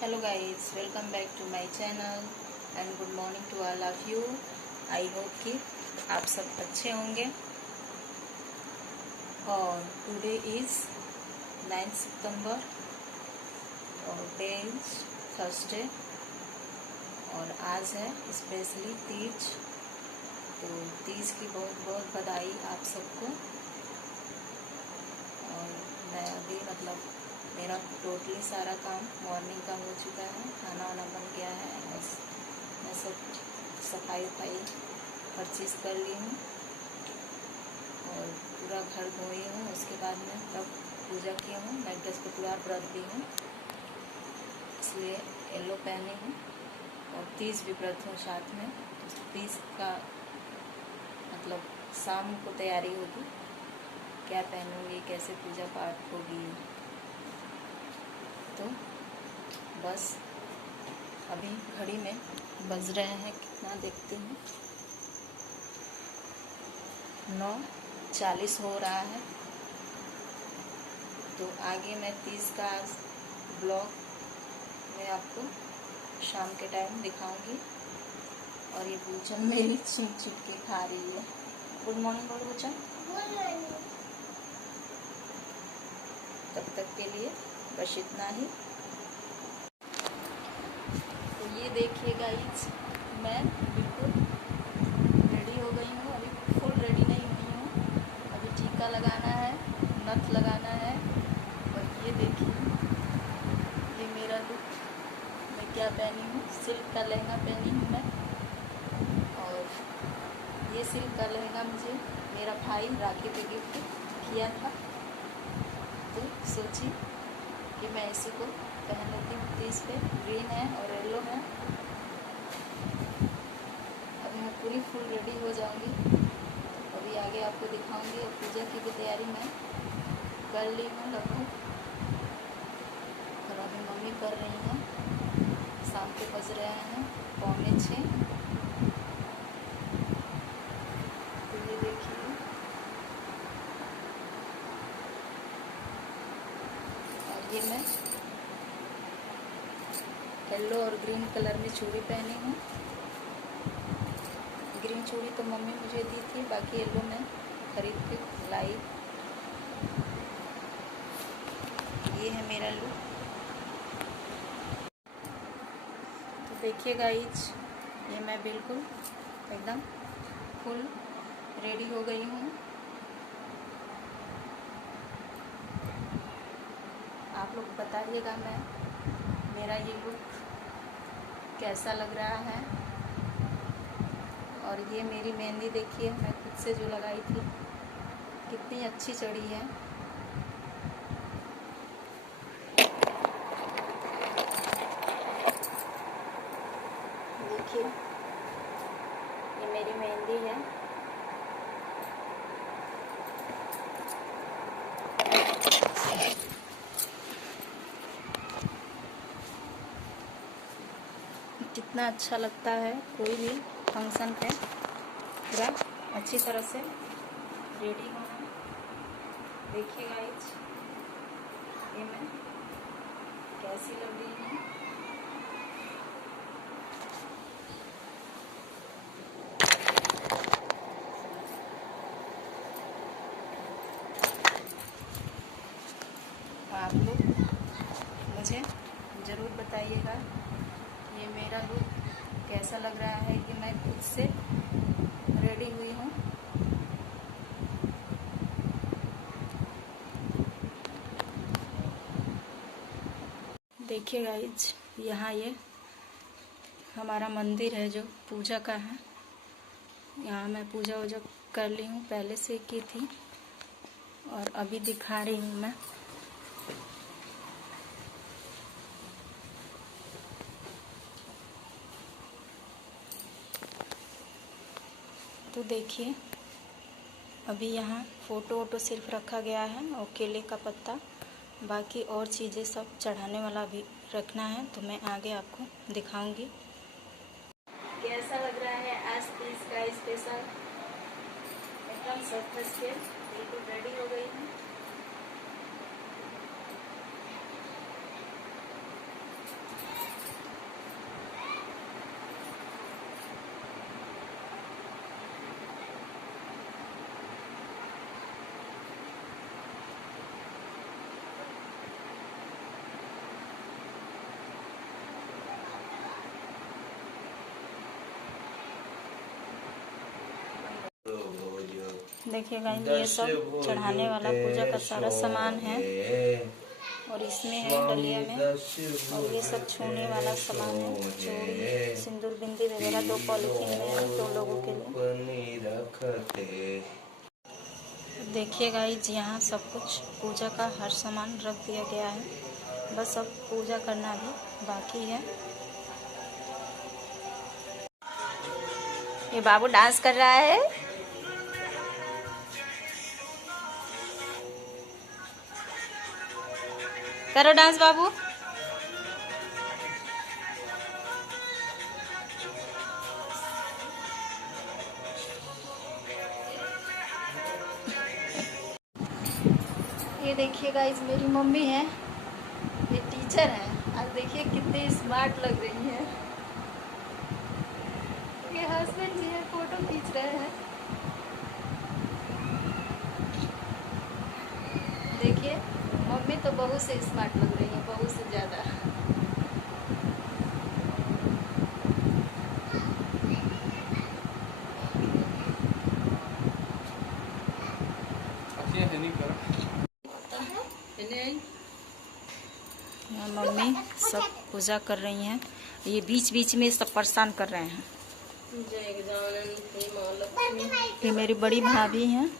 Hello guys, welcome back to my channel and good morning to all of you. I hope कि आप सब अच्छे होंगे। और टुडे इज़ 9 सितंबर और डे इज थर्सडे और आज है स्पेशली तीज। तो तीज की बहुत बहुत बधाई आप सबको। और मैं अभी मेरा टोटली सारा काम मॉर्निंग का हो चुका है, खाना वाना बन गया है और मैं सब सफाई हर चीज़ कर ली हूँ और पूरा घर धोई हूँ। उसके बाद मैं तब पूजा की हूँ। मैं बृहस्पतिवार व्रत भी हूँ, इसलिए येलो पहनी हूँ और तीज भी व्रत हूँ साथ में। तीज का शाम को तैयारी होगी, क्या पहनूंगी, कैसे पूजा पाठ होगी। तो बस अभी घड़ी में बज रहे हैं, कितना देखती हूँ, 9:40 हो रहा है। तो आगे मैं तीज का ब्लॉग में आपको शाम के टाइम दिखाऊंगी। और ये पूजन मेरी छिप के खा रही है। गुड मॉर्निंग बोल पूजन। तब तक के लिए बस इतना ही। तो ये देखिए गाइस, मैं बिल्कुल रेडी हो गई हूँ। अभी फुल रेडी नहीं हुई हूँ, अभी टीका लगाना है, नथ लगाना है। और ये देखिए, ये मेरा लुक। मैं क्या पहनी हूँ, सिल्क का लहंगा पहनी हूँ मैं। और ये सिल्क का लहंगा मुझे मेरा भाई राखी पे गिफ्ट किया था। तो सोची कि मैं इसी को पहन लेती हूँ। तीज पे ग्रीन है और येलो है। अभी मैं पूरी फुल रेडी हो जाऊंगी, अभी आगे आपको दिखाऊंगी। और पूजा की भी तैयारी मैं कर ली हूँ लगभग, और अभी मम्मी कर रही हैं। शाम के बज रहे हैं 5:45। तो ये देखिए, और ये मैं येलो और ग्रीन कलर में चूड़ी पहनी हूँ। ग्रीन चूड़ी तो मम्मी मुझे दी थी, बाकी येलो मैं खरीद के लाई। ये है मेरा लुक। तो देखिए गाइज, ये मैं बिल्कुल एकदम फुल रेडी हो गई हूँ। आप लोग बताइएगा मेरा ये लुक कैसा लग रहा है। और ये मेरी मेहंदी देखिए, मैं खुद से जो लगाई थी, कितनी अच्छी चढ़ी है। देखिए, ये मेरी मेहंदी है। कितना अच्छा लगता है कोई भी फंक्शन पे पूरा अच्छी तरह से रेडी होना। देखिए गाइज, ये मैं कैसी लग रही हूँ। आप लोग मुझे ज़रूर बताइएगा ये मेरा लुक कैसा लग रहा है। कि मैं खुद से रेडी हुई हूँ। देखिए गाइज, यहाँ ये हमारा मंदिर है जो पूजा का है। यहाँ मैं पूजा वूजा कर ली हूँ, पहले से की थी और अभी दिखा रही हूँ मैं। तो देखिए, अभी यहाँ फ़ोटो वोटो सिर्फ रखा गया है और केले का पत्ता, बाकी और चीज़ें सब चढ़ाने वाला भी रखना है। तो मैं आगे आपको दिखाऊंगी कैसा लग रहा है आज तीज का स्पेशल। एकदम सब फंस के बिल्कुल रेडी हो गई हूँ। देखिएगा ये सब चढ़ाने वाला पूजा का सारा सामान है और इसमें है डलिया में, और ये सब छूने वाला सामान है, चूड़ी, सिंदूर, बिंदी वगैरह 2 पॉलीथीन में है 2 लोगों के लिए। देखिएगा यहाँ सब कुछ पूजा का हर सामान रख दिया गया है, बस अब पूजा करना भी बाकी है। ये बाबू डांस कर रहा है। करो डांस बाबू। ये देखिए गाइस मेरी मम्मी है, ये टीचर है। आज देखिए कितनी स्मार्ट लग रही है। ये हस्बैंड जी है, फोटो खींच रहे हैं। देखिए मम्मी तो बहुत से स्मार्ट लग रही है, बहुत से ज्यादा। मम्मी सब पूजा कर रही हैं, ये बीच बीच में सब परेशान कर रहे हैं। ये मेरी बड़ी भाभी हैं।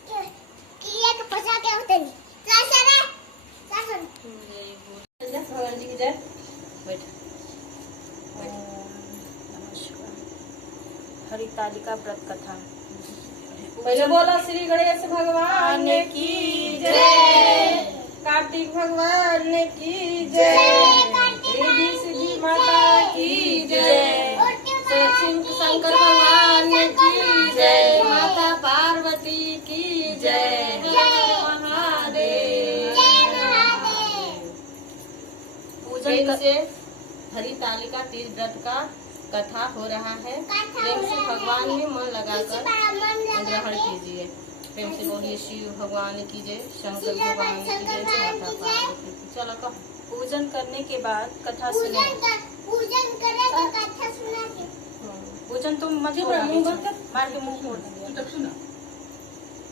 हरितालिका व्रत कथा। पहले बोला श्री गणेश भगवान की जय, कार्तिक भगवान की जय, रिद्धि सिद्धि माता की जय, शंकर भगवान की जय, माता पार्वती की जय, महादेव। पूजन से हरितालिका तीज व्रत का कथा हो रहा है। प्रेम से भगवान में मन लगाकर ग्रहण कीजिए। प्रेम से बोलिए शिव भगवान की जय, शंकर भगवान की जय, माता पार्वती। चलो कहो। पूजन करने के बाद कथा सुने। पूजन करेगा कथा सुना के। पूजन तुम मत मार के मुंह फोड़ देंगे।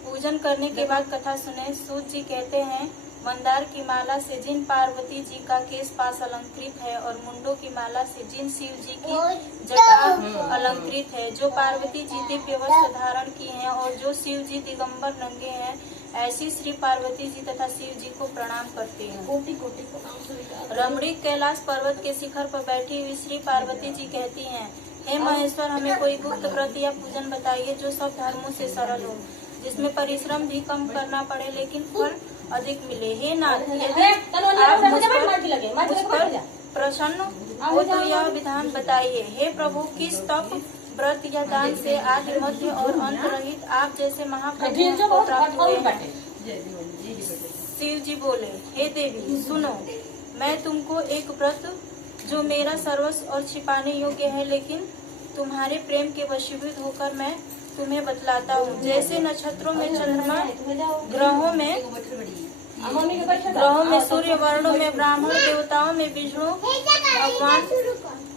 पूजन करने के बाद कथा सुने। सूत जी कहते हैं, मंदार की माला से जिन पार्वती जी का केश पास अलंकृत है और मुंडों की माला से जिन शिव जी की जटा अलंकृत है, जो पार्वती जी दिव्य वस्त्र धारण की हैं और जो शिव जी दिगंबर नंगे हैं, ऐसी श्री पार्वती जी तथा शिव जी को प्रणाम करती हैं। कोटि कोटि प्रणाम। रमणीक कैलाश पर्वत के शिखर पर बैठी हुई श्री पार्वती जी कहती हैं, हे महेश्वर, हमें कोई गुप्त व्रत या पूजन बताइए जो सब धर्मों से सरल हो, जिसमें परिश्रम भी कम करना पड़े लेकिन फल अधिक मिले। हे नाथ, यदि आप मुझ पर प्रसन्न हो तो यह विधान बताइए। हे प्रभु, किस तप, व्रत या दान से आदि मध्य और अंत रहित आप जैसे महाप्रभु को प्राप्त हुए हैं? शिव जी बोले, हे देवी सुनो, मैं तुमको एक व्रत जो मेरा सर्वस्व और छिपाने योग्य है लेकिन तुम्हारे प्रेम के वशीभूत होकर मैं तुम्हें बतलाता हूँ। जैसे नक्षत्रों में चंद्रमा, ग्रहों में सूर्य, वर्णों में ब्राह्मण, देवताओं में विष्णु भगवान,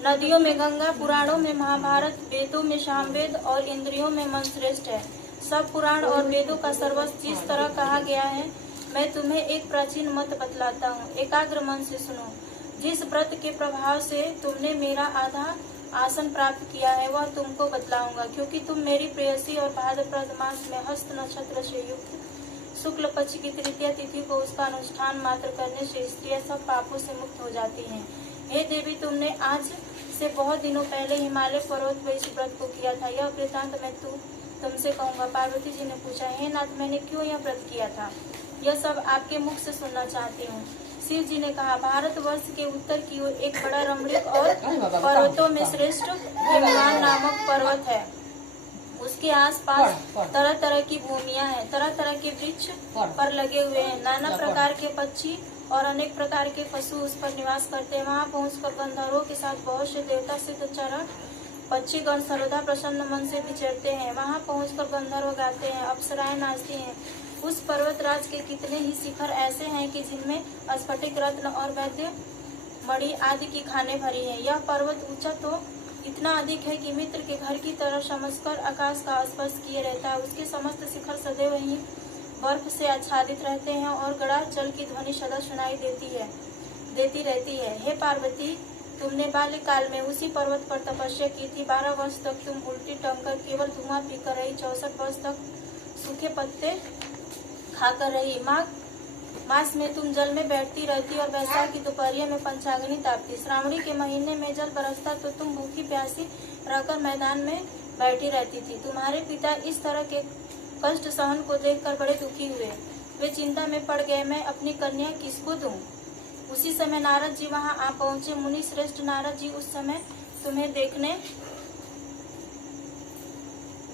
नदियों में गंगा, पुराणों में महाभारत, वेदों में सामवेद और इंद्रियों में मन श्रेष्ठ है। सब पुराण और वेदों का सर्वस्व जिस तरह कहा गया है, मैं तुम्हें एक प्राचीन मत बतलाता हूँ। एकाग्र मन से सुनो। जिस व्रत के प्रभाव से तुमने मेरा आधा आसन प्राप्त किया है वह तुमको बतलाऊंगा, क्योंकि तुम मेरी प्रेयसी और भाद्रपद मास में हस्त नक्षत्र से युक्त शुक्ल पक्ष की तृतीया तिथि को उसका अनुष्ठान मात्र करने से स्त्रियां सब पापों से मुक्त हो जाती हैं। हे देवी, तुमने आज से बहुत दिनों पहले हिमालय पर्वत पर इस व्रत को किया था। यह वृतांत मैं तुमसे कहूँगा। पार्वती जी ने पूछा, हे नाथ, मैंने क्यों यह व्रत किया था? यह सब आपके मुख से सुनना चाहती हूँ। शिव जी ने कहा, भारतवर्ष के उत्तर की ओर एक बड़ा रमणीक और पर्वतों में श्रेष्ठ हिमवान नामक पर्वत है। उसके आसपास तरह तरह की भूमियां हैं, तरह तरह के वृक्ष पर लगे हुए हैं, नाना प्रकार के पक्षी और अनेक प्रकार के पशु उस पर निवास करते हैं। वहां पहुंचकर गंधर्वों के साथ बहुत से देवता सिद्धचरण पक्षीगण सर्वदा प्रसन्न मन से विचरते हैं। वहां पहुंचकर गंधर्व गाते हैं, अप्सराएं नाचती हैं। उस पर्वतराज के कितने ही शिखर ऐसे हैं कि जिनमें स्फटिक, रत्न और वैद्य मणि आदि की खाने भरी हैं। यह पर्वत ऊंचा तो इतना अधिक है कि मित्र के घर की तरह समझकर आकाश का स्पर्श किए रहता है। उसके समस्त शिखर सदैव ही बर्फ से आच्छादित रहते हैं और गड़ा जल की ध्वनि सदा सुनाई देती रहती है। हे पार्वती, तुमने बाल्यकाल में उसी पर्वत पर तपस्या की थी। 12 वर्ष तक तुम उल्टी टंगकर केवल धुआं पीकर रही। 64 वर्ष तक सूखे पत्ते खाकर रही। मास में तुम जल में बैठती रहती और वैशाख की दोपहरिया में पंचाग्नि तापती। श्रावणी के महीने में जल बरसता तो तुम भूखी प्यासी रहकर मैदान में बैठी रहती थी। तुम्हारे पिता इस तरह के कष्ट सहन को देखकर बड़े दुखी हुए। वे चिंता में पड़ गए, मैं अपनी कन्या किसको दूं? उसी समय नारद जी वहां आ पहुंचे। मुनि श्रेष्ठ नारद जी उस समय तुम्हें देखने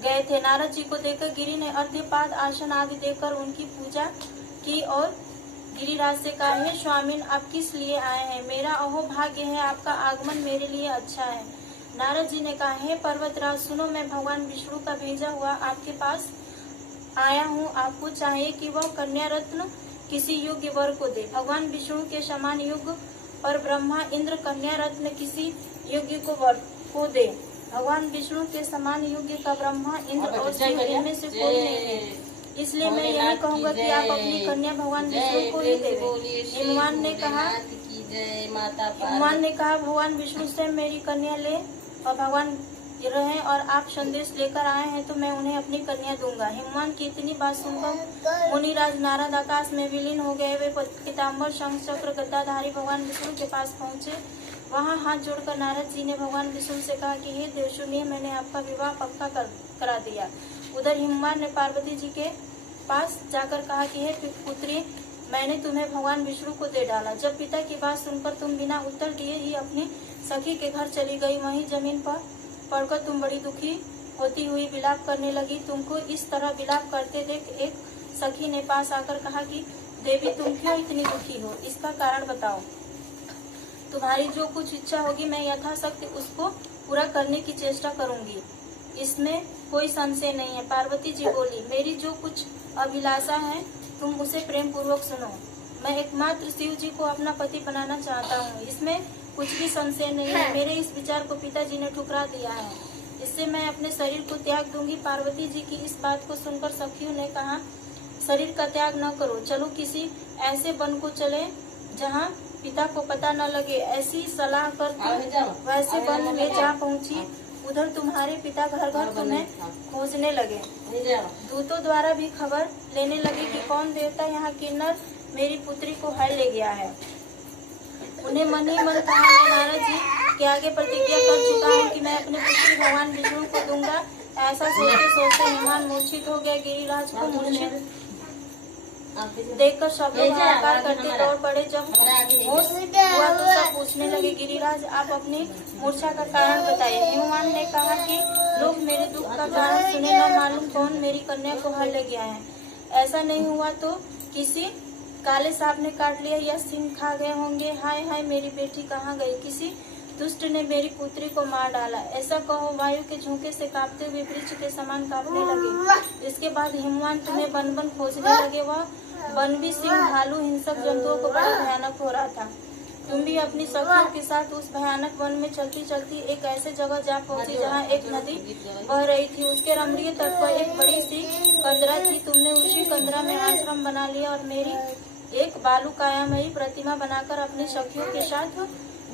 गए थे। नारद जी को देखकर गिरि ने अर्घ्यपाद आसन आदि देकर उनकी पूजा की और गिरिराज से कहा, हे स्वामिन, आप किस लिए आए हैं? मेरा अहो भाग्य है, आपका आगमन मेरे लिए अच्छा है। नारद जी ने कहा, हे पर्वतराज, सुनो, मैं भगवान विष्णु का भेजा हुआ आपके पास आया हूँ। आपको चाहिए कि वह कन्या रत्न किसी योग्य वर को दे। भगवान विष्णु के समान युग पर ब्रह्मा इंद्र कन्या रत्न किसी योग्य को वर को दे। भगवान विष्णु के समान योग्य का ब्रह्मा इंद्र और शिव इनमें से कोई नहीं है। इसलिए मैं यही कहूँगा कि आप अपनी कन्या भगवान विष्णु को ही दें। हिमवान ने कहा, भगवान विष्णु से मेरी कन्या ले और भगवान रहे और आप संदेश लेकर आए हैं तो मैं उन्हें अपनी कन्या दूंगा। हिमवान की इतनी बात सुनकर मुनिराज नारद आकाश में विलीन हो गए। वे पीताम्बर शंख चक्र गदाधारी भगवान विष्णु के पास पहुंचे। वहां हाथ जोड़कर नारद जी ने भगवान विष्णु से कहा कि हे देव, सुनिए, मैंने आपका विवाह पक्का करा दिया। उधर हिमवान ने पार्वती जी के पास जाकर कहा कि हे पुत्री, मैंने तुम्हें भगवान विष्णु को दे डाला। जब पिता की बात सुनकर तुम बिना उत्तर दिए ही अपनी सखी के घर चली गई। वहीं जमीन पर पड़कर तुम बड़ी दुखी होती हुई विलाप करने लगी। तुमको इस तरह विलाप करते देख एक सखी ने पास आकर कहा कि देवी, तुम क्यों इतनी दुखी हो? इसका कारण बताओ। तुम्हारी जो कुछ इच्छा होगी मैं यथाशक्ति उसको पूरा करने की चेष्टा करूंगी, इसमें कोई संशय नहीं है। पार्वती जी बोली, मेरी जो कुछ अभिलाषा है तुम उसे प्रेम पूर्वक सुनो। मैं एकमात्र शिव जी को अपना पति बनाना चाहता हूँ, इसमें कुछ भी संशय नहीं है। मेरे इस विचार को पिताजी ने ठुकरा दिया है, इससे मैं अपने शरीर को त्याग दूंगी। पार्वती जी की इस बात को सुनकर सखियों ने कहा, शरीर का त्याग न करो, चलो किसी ऐसे वन को चले जहाँ पिता को पता न लगे। ऐसी सलाह कर वैसे वन में जा पहुँची। उधर तुम्हारे पिता घर घर तुम्हें खोजने लगे। दूतों द्वारा भी खबर लेने लगे कि कौन देवता यहाँ किन्नर मेरी पुत्री को हर ले गया है। उन्हें मन ही मन कहा, मैं नारद जी के आगे प्रतिज्ञा कर चुका हूँ कि मैं अपनी पुत्री भगवान विष्णु को दूंगा। ऐसा सोचते सोचते हिमान मूर्छित हो गया। गिरिराज को मूर्छित देखकर सब लोग हाहाकार करते दौड़ पड़े। जब होश हुआ तो सब पूछने लगे, गिरिराज, आप अपनी मूर्छा का कारण बताइए। हिमवान ने कहा कि लोग मेरे दुख का कारण सुने, न मालूम कौन मेरी कन्या को हर ले गया है। ऐसा नहीं हुआ तो किसी काले सांप ने काट लिया या सिंह खा गए होंगे। हाय हाय, मेरी बेटी कहाँ गई? किसी दुष्ट ने मेरी पुत्री को मार डाला। ऐसा कहो, वायु के झोंके से कांपते हुए वृक्ष के समान कांपने लगे। इसके बाद हिमवान तुम्हें बन बन खोजने लगे। वह वन भी सिंह, भालू, हिंसक जंतुओं को बड़ा भयानक हो रहा था। तुम भी अपनी सखियों के साथ उस भयानक वन में चलती चलती एक ऐसे जगह जा पहुंची जहाँ एक नदी बह रही थी। उसके रमणीय तट पर एक बड़ी सी कंदरा थी। तुमने उसी कंदरा में आश्रम बना लिया और मेरी एक बालू कायामयी प्रतिमा बनाकर अपनी सखियों के साथ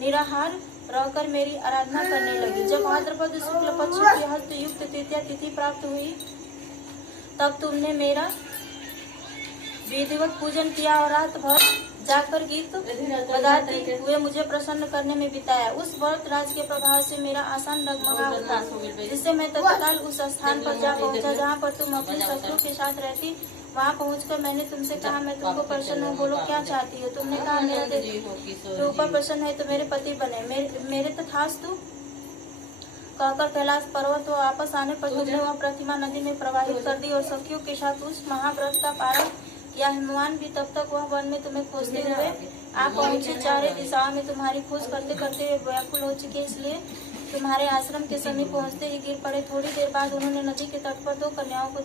निराहार रहकर मेरी आराधना करने लगी। जब भाद्रपद शुक्ल पक्ष की हस्त युक्त तृतीया तिथि प्राप्त हुई तब तुमने मेरा विधिवत पूजन किया और रात भर जाकर गीत बजाते हुए मुझे प्रसन्न करने में बिताया। उस व्रत राज के प्रभाव से मेरा आसान डगमगा उठा, जिससे मैं तत्काल उस स्थान पर जा पहुंचा जहाँ पर तुम अपनी सखियों के साथ रहती। वहाँ पहुंचकर मैंने तुमसे कहा, मैं तुमको प्रसन्न हूँ, बोलो क्या चाहती हो? तुमने कहा, मेरा तो ऊपर प्रसन्न है तो मेरे पति बने। मेरे तथास्तु कहकर कैलाश पर्वत और वापस आने पर तुमने वह प्रतिमा नदी में प्रवाहित कर दी और सखियों के साथ उस महाव्रत का पारण किया। हिमवान भी तब तक वह वन में तुम्हें खोजते हुए आप पहुंचे। चारों दिशाओं में तुम्हारी खोज करते करते व्याकुल हो चुके, इसलिए तुम्हारे आश्रम के समीप पहुंचते ही गिर पड़े। थोड़ी देर बाद उन्होंने नदी के तट पर दो कन्याओं को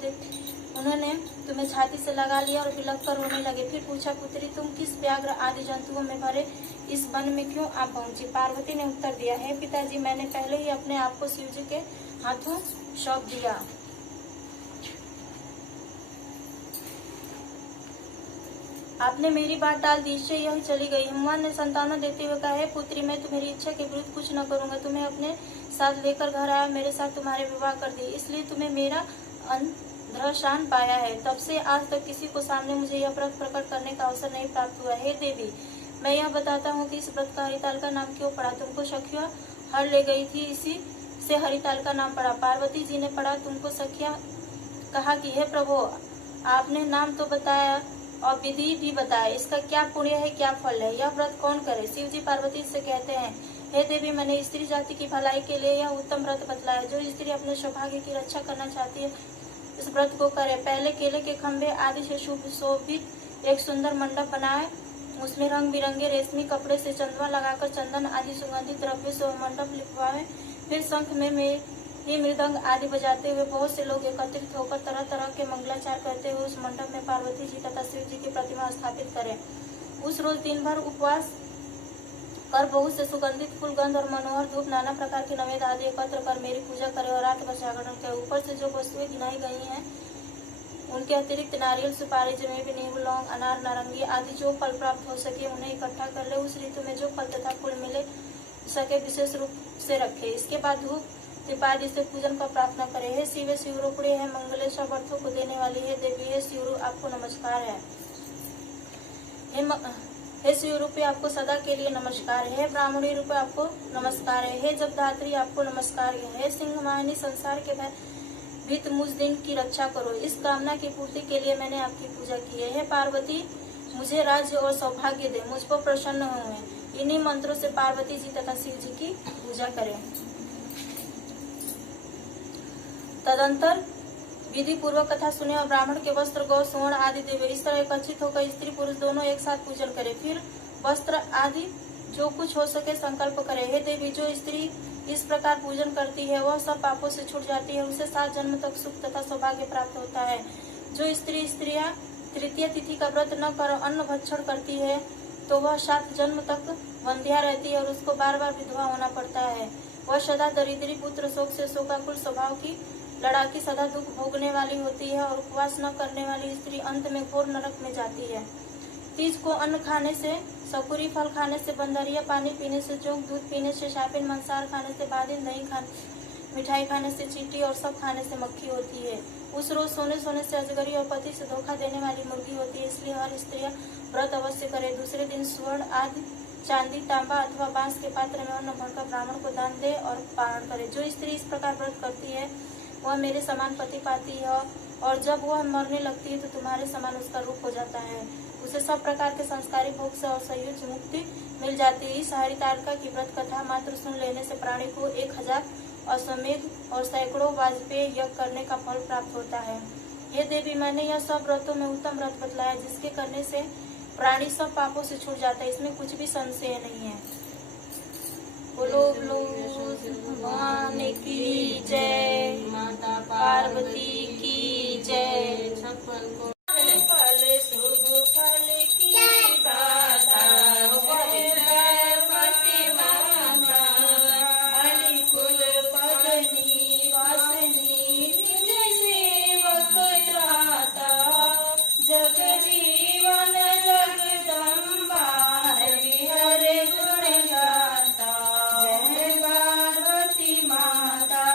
उन्होंने तुम्हें छाती से लगा लिया और बिलख कर रोने लगे। फिर पूछा, पुत्री तुम किस व्याघ्र आदि जंतुओं में भरे इस वन में क्यों आ पहुंची? पार्वती ने उत्तर दिया, हे पिताजी, मैंने पहले ही अपने आप को शिव जी के हाथों सौंप दिया। आपने मेरी बात टाल दी, इससे यही चली गई। हनुमान ने सांत्वना देते हुए कहा, हे पुत्री, मैं तुम्हारी इच्छा के विरुद्ध कुछ न करूंगा। तुम्हें अपने साथ लेकर घर आया, मेरे साथ तुम्हारे विवाह कर दिए, इसलिए तुम्हें मेरा अंतर्शान पाया है। तब से आज तक किसी को सामने मुझे यह व्रत प्रकट करने का अवसर नहीं प्राप्त हुआ। हे देवी, मैं यह बताता हूँ कि इस व्रत का हरिताल का नाम क्यों पड़ा। तुमको सखिया हर ले गई थी, इसी से हरिताल का नाम पड़ा। पार्वती जी ने पढ़ा, तुमको सखिया कहा कि हे प्रभु, आपने नाम तो बताया और विधि भी बताया, इसका क्या पुण्य है, क्या फल है, यह व्रत कौन करे? शिव जी पार्वती से कहते हैं, हे देवी, मैंने स्त्री जाति की भलाई के लिए यह उत्तम व्रत बतलाया। जो स्त्री अपने सौभाग्य की रक्षा करना चाहती है, इस व्रत को करे। पहले केले के खंभे आदि से सुशोभित एक सुंदर मंडप बनाए, उसमें रंग बिरंगे रेशमी कपड़े से चंदवा लगाकर चंदन आदि सुगंधित द्रव्य से मंडप लिखवाए। फिर शंख में ही मृदंग आदि बजाते हुए बहुत से लोग एकत्रित होकर तरह तरह के मंगलाचार करते हुए उस मंडप में पार्वती जी तथा शिव जी की प्रतिमा स्थापित करें। उस रोज दिन भर उपवास कर बहुत से सुगंधित फूल, गंध और मनोहर धूप, नाना प्रकार के नवेद आदि एकत्र कर मेरी पूजा करें और रात भर जागरण करें। ऊपर से जो वस्तुएं गिनाई गई हैं, उनके अतिरिक्त नारियल, सुपारी, जलेबी, नींबू, लौंग, अनार, नारंगी आदि जो फल प्राप्त हो सके उन्हें इकट्ठा कर ले। उस ऋतु में जो फल तथा फूल मिले सके विशेष रूप से रखे। इसके बाद धूप दीपादि से पूजन का प्रार्थना करें। हे शिव, शिवरूपी है, मंगले सब अर्थों को देने वाली है देवी, हे शिवरू, आपको नमस्कार है। हे शिवरूपी, आपको सदा के लिए नमस्कार है। हे ब्राह्मणी रूपे, आपको नमस्कार है। हे जगधात्री, आपको नमस्कार है। हे सिंह वाहिनी, संसार के भीत मुझ दिन की रक्षा करो। इस कामना की पूर्ति के लिए मैंने आपकी पूजा की है। हे पार्वती, मुझे राज्य और सौभाग्य दे, मुझ पर प्रसन्न हुए। इन्हीं मंत्रों से पार्वती जी तथा शिव जी की पूजा करें। तदंतर विधि पूर्वक कथा सुने और ब्राह्मण के वस्त्र, गौ, स्वर्ण आदि देवे। इस तरह एकत्रित होकर स्त्री पुरुष दोनों एक साथ पूजन करें। फिर वस्त्र आदि जो कुछ हो सके संकल्प करे। हे देवी, जो स्त्री इस प्रकार पूजन करती है वह सब पापों से छूट जाती है, उसे 7 जन्म तक सुख तथा सौभाग्य प्राप्त होता है। जो स्त्रियां तृतीय तिथि का व्रत न कर अन्न भक्षण करती है तो वह 7 जन्म तक वंध्या रहती है और उसको बार बार विधवा होना पड़ता है। वह सदा दरिद्री, पुत्र शोक से शोकाकुल स्वभाव की, लड़ाकी, सदा दुख भोगने वाली होती है और उपवास न करने वाली स्त्री अंत में घोर नरक में जाती है। तीज को अन्न खाने से, सकुरी फल खाने से, बंदरिया पानी पीने से, जोंक दूध पीने से, शापिन मंसार खाने से, बादिन दही खाने, मिठाई खाने से, चींटी और सब खाने से मक्खी होती है। उस रोज सोने से अजगरी और पति से धोखा देने वाली मुर्गी होती है। इसलिए हर स्त्री व्रत अवश्य करे। दूसरे दिन स्वर्ण आदि, चांदी, तांबा अथवा बांस के पात्र में अन्न भरकर ब्राह्मण को दान दे और पारण करे। जो स्त्री इस प्रकार व्रत करती है वह मेरे समान पति पाती है और जब वह मरने लगती है तो तुम्हारे समान उसका रूप हो जाता है। उसे सब प्रकार के संस्कारी भोग से और संयुक्त मुक्ति मिल जाती है। इस हरितालिका की व्रत कथा मात्र सुन लेने से प्राणी को 1000 अश्वमेध और सैकड़ों वाजपेय यज्ञ करने का फल प्राप्त होता है। ये देवी, मैंने यह सब व्रतों में उत्तम व्रत बतलाया जिसके करने से प्राणी सब पापों से छूट जाता है, इसमें कुछ भी संशय नहीं है। बोलो बोलो भगवान की जय, माता पार्वती की जय। 56 को फल शुभ फल की दाता पति माता, अलिकुल पदनी वासनी सेवक त्राता, जग जीवन जगदम्बा हरि हरि गुण गाता। जय पार्वती माता,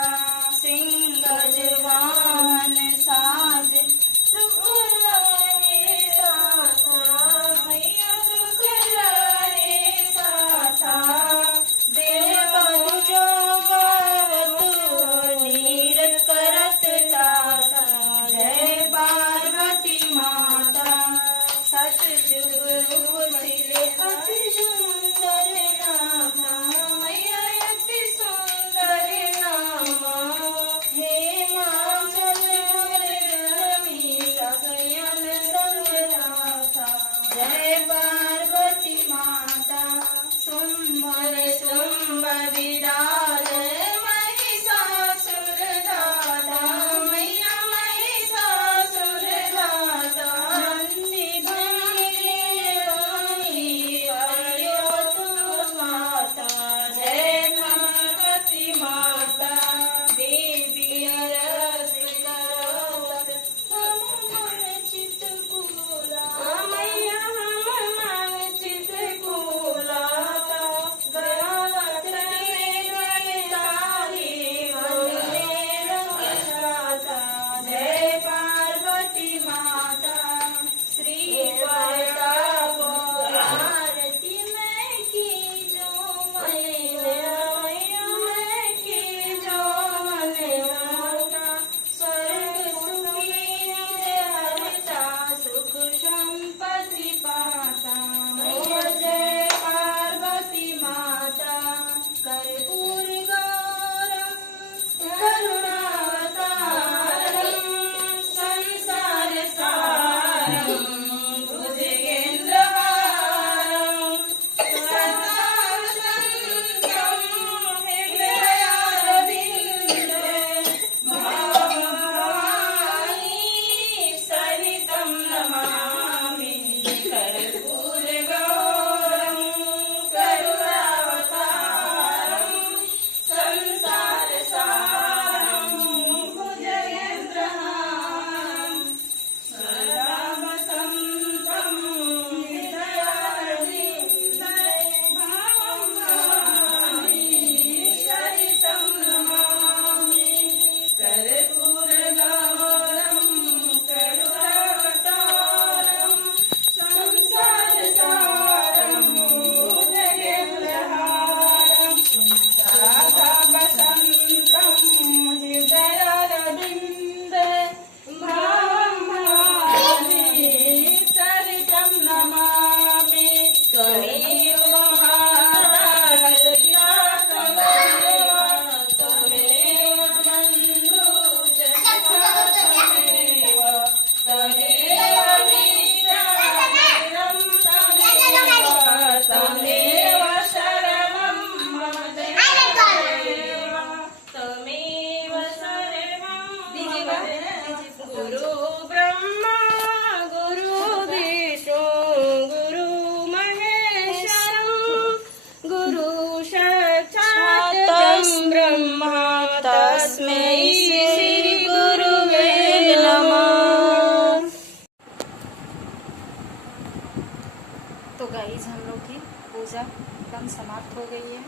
समाप्त हो गई है।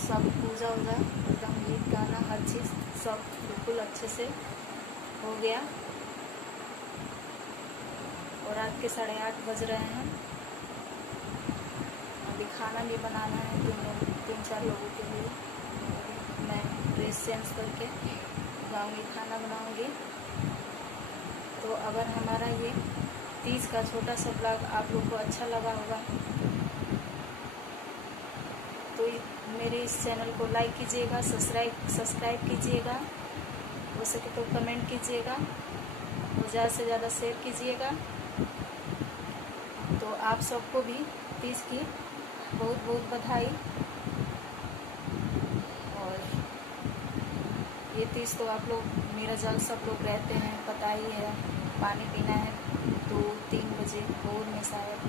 सब पूजा वूजा एकदम गीत गाना हर चीज़ सब बिल्कुल अच्छे से हो गया। और रात के 8:30 बज रहे हैं। अभी खाना भी बनाना है 3-4 लोगों के लिए। मैं ड्रेस चेंज करके जाऊँगी, खाना बनाऊँगी। तो अगर हमारा ये 30 का छोटा सा ब्लॉग आप लोग को अच्छा लगा होगा तो मेरे इस चैनल को लाइक कीजिएगा, सब्सक्राइब कीजिएगा, हो सके तो कमेंट कीजिएगा और ज़्यादा से ज़्यादा शेयर कीजिएगा। तो आप सबको भी 30 की बहुत बहुत बधाई। और ये 30 तो आप लोग मेरा जल सब लोग रहते हैं, पता ही है। पानी पीना है 2-3 बजे भोर में शायद।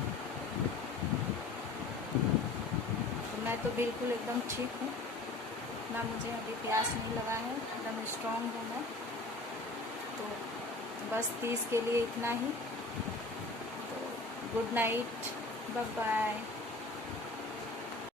तो मैं तो बिल्कुल एकदम ठीक हूँ ना, मुझे अभी प्यास नहीं लगा है, एकदम स्ट्रॉन्ग हूँ मैं। तो बस 30 के लिए इतना ही। तो गुड नाइट, बाय बाय।